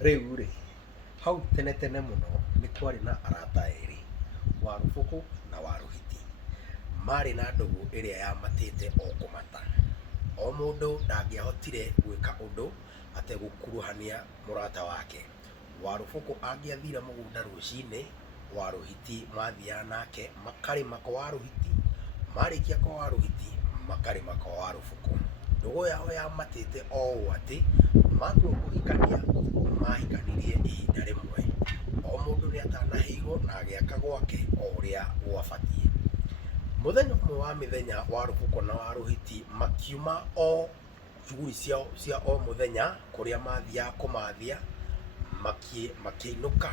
Rĩu rĩ, hau tene tene mũno nĩ kwarĩ na arata erĩ, Warũbũkũ na Warũhiti. Marĩ na ndũgũ ĩrĩa yamatĩte o kũmata. O mũndũ ndangĩahotire gwĩka ũndũ ategũkuruhania mũrata wake. Warũbũkũ angĩathire mũgũnda rũcinĩ, Warũhiti mathiaga nake makarĩma kwa Warũhiti, marĩkia kwa Warũhiti makarĩma kwa Warũbũkũ. Ndũgũ yao yamatĩte o ũũ atĩ matua kũhikania mahikanirie ihinda rĩmwe. O mũndũ nĩatanaheirwo na agĩaka gwake o ũrĩa gwabatiĩ. Mũthenya ũmwe wa mĩthenya Warũbũkũ na Warũhiti makiuma o shughuli ciao cia o mũthenya kũrĩa mathiaga kũmathia, makĩinũka.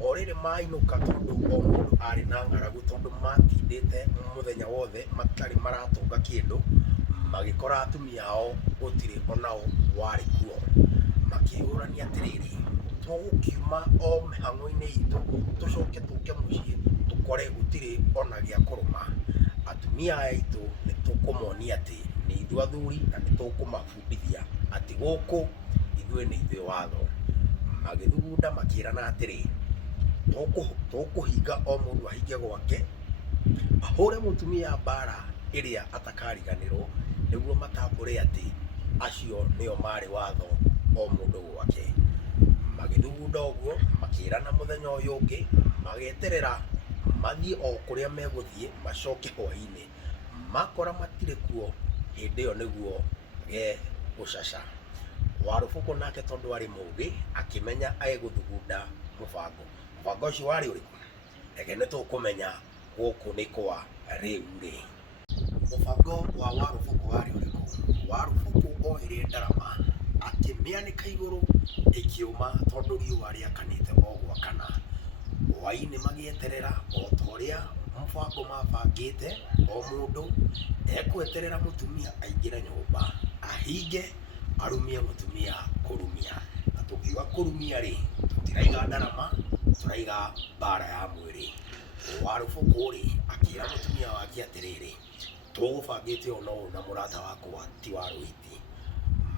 O rĩrĩ mainũka, tondũ o mũndũ arĩ na ng'aragu, tondũ matindĩte mũthenya wothe matarĩ maratũnga kĩndũ, magĩkora atumia ao gũtirĩ onao warĩ kuo. Makĩũrania atĩrĩrĩ, tũgũkiuma o mĩhang'o-inĩ itũ tũcoke tũke mũciĩ tũkore gũtirĩ ona gĩa kũrũma. Atumia aitũ nĩtũkũmonia atĩ nĩ ithuĩ athuri na nĩtũkũmabundithia atĩ gũkũ ithuĩ nĩ ithuĩ watho. Magĩthugunda makĩrana atĩrĩ, tũkũhinga o mũndũ ahinge gwake, ahũre mũtumia mbara ĩrĩa atakariganĩrwo, nĩguo matambũre atĩ acio nĩo marĩ watho o mũndũ gwake. Magĩthugunda ũguo makĩrana mũthenya ũyũ ũngĩ, mageterera mathiĩ o kũrĩa megũthiĩ macoke hwaĩ-inĩ. Makora matirĩ kuo, hĩndĩ ĩyo nĩguo gũcaca. Warũbũkũ nake tondũ arĩ mũũgĩ akĩmenya egũthugunda mũbango. Mũbango ũcio warĩ ũrĩkũ? Reke nĩtũkũmenya gũkũ nĩ kwa rĩu rĩ. Mũbango wa Warũbũkũ warĩ ũrĩkũ? Warũbũkũ oire ndarama akĩmĩanĩka igũrũ ĩkĩũma, tondũ riũa rĩakanĩte o gwakana. Hwaĩ-inĩ magĩeterera o ta ũrĩa mũbango mabangĩte, o mũndũ ekweterera mũtumia aingĩre nyũmba ahinge arumie mũtumia kũrumia. Na tũkiuga kũrumia rĩ, tũtiraiga ndarama, tũraiga mbara ya mwĩrĩ. Warũbũkũ rĩ akĩra mũtumia wake atĩrĩrĩ, tũgũbangĩte ũũ na ũũ na mũrata wakwa ti Warũhiti.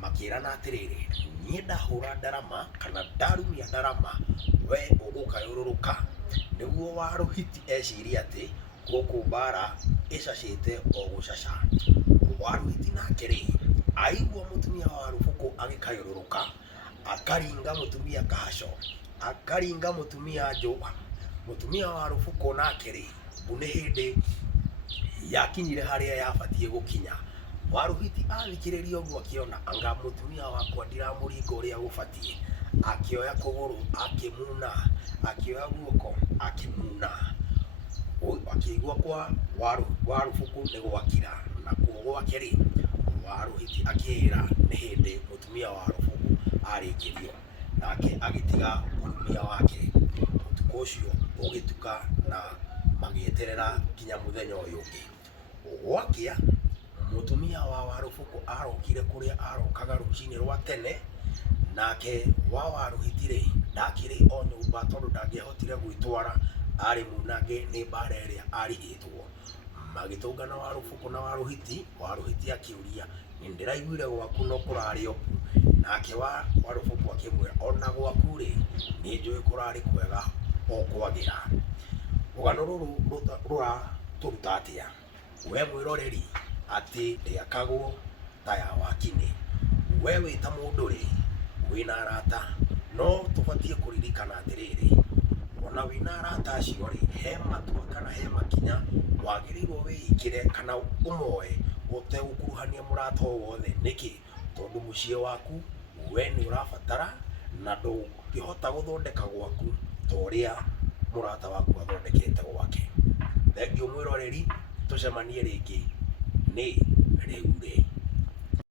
Makĩrana atĩrĩrĩ, niĩ ndahũra ndarama kana ndarumia ndarama, we ũgũkayũrũrũka. Nĩguo Warũhiti ecirie atĩ gũkũ mbara ĩcacĩte o gũcaca. Warũhiti nake rĩ, aigua mũtumia wa Warũbũkũ agĩkayũrũrũka, akaringa mũtumia kahaco, akaringa mũtumia njũa. Mũtumia wa Warũbũkũ nake rĩ, mbu nĩ hĩndĩ yakinyire harĩa yabatiĩ gũkinya. Warũhiti athikĩrĩria ũguo akĩona anga mũtumia wakwa ndiramũringa ũrĩa gũbatiĩ, akĩoya kũgũrũ akĩmuna, akĩoya guoko akĩmuna. Akĩigua kwa Warũbũkũ nĩ gwakira, na kuo gwake rĩ, Warũhiti akĩĩra nĩ hĩndĩ mũtumia wa Warũbũkũ arĩkĩrio, nake agĩtiga mũtumia wake. Ũtukũ ũcio ũgĩtuka na magĩeterera nginya mũthenya ũyũ ũngĩ. Gwakĩa, mũtumia wa Warũbũkũ arokire kũrĩa arokaga rũcinĩ rwa tene, nake wa Warũhiti rĩ ndakĩrĩ o nyũmba, tondũ ndangĩahotire gwĩtwara, arĩ munange nĩ mbara ĩrĩa arihĩtwo. Magĩtũngana Warũbũkũ na Warũhiti, Warũhiti akĩũria, nĩndĩraiguire gwaku no kũrarĩ o ku? Nake Warũbũkũ akĩmwĩra, ona gwaku rĩ nĩnjũĩ kũrarĩ kwega o kwagĩra. Rũgano rũrũ rũratũruta atĩa? We mwĩroreri, atĩ ndĩakagwo ta ya wakinĩ. We wĩ ta mũndũ rĩ, wĩna arata, no tũbatiĩ kũririkana atĩrĩrĩ, ona wĩna arata acio rĩ, he matua kana he makinya wagĩrĩirwo wĩĩkĩre kana ũmoe ũtegũkuruhania mũrata o wothe. Nĩkĩ? Tondũ mũciĩ waku we nĩ ũrabatara, na ndũngĩhota gũthondeka gwaku ta ũrĩa mũrata waku athondekete gwake. Thengiũ mwĩroreri, tũcemanie rĩngĩ nĩ rĩu rĩ.